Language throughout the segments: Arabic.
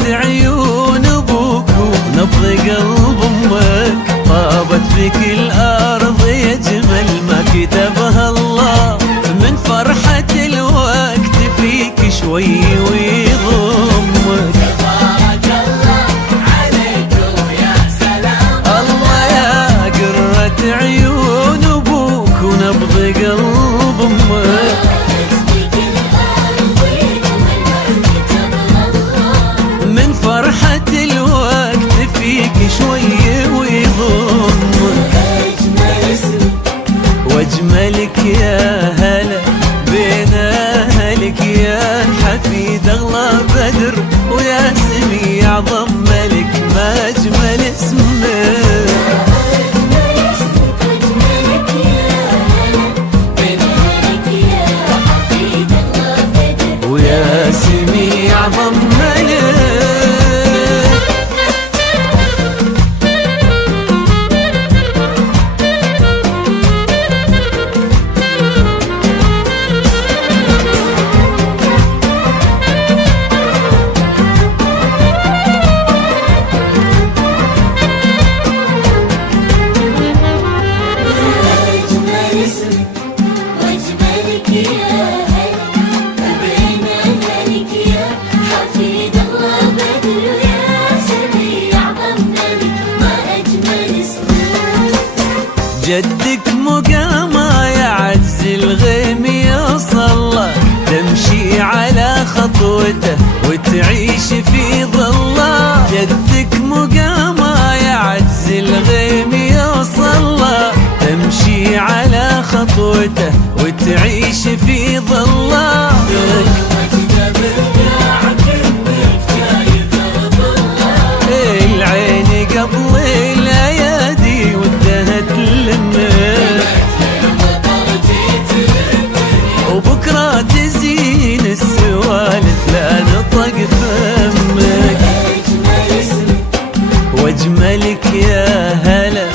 قرة عيون ابوك ونبض قلب امك طابت فيك الارض يا جمل ما كتبها الله. من فرحة الوقت فيك شوي ويضمك. تبارك الله عليكم يا سلام الله يا قرة عيون ابوك ونبض قلب امك. من فرحة الوقت فيك شوي ويضمك. واجملك يا هلا بين اهلك يا حفيد اغلى بدر ويا سمي اعظم ملك ما اجمل اسمك. ويا سمي اعظم ملك. جدك مقامه يعز الغيم يصلى تمشي على خطوته وتعيش في ظله. جدك مقامه يعز الغيم يصلى تمشي على خطوته وتعيش في ظله. العين قبل الايادي ودها تلمك وبكره تزين السوالف لا نطق فمك. واجملك يا هلا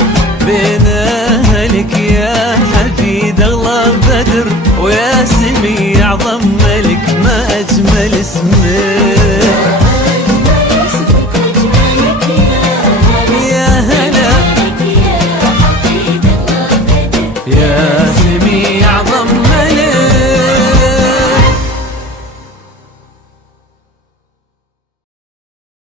بين اهلك يا حفيد اغلى بدر ويا سمي اعظم ملك ما اجمل اسمك. يا هلا يا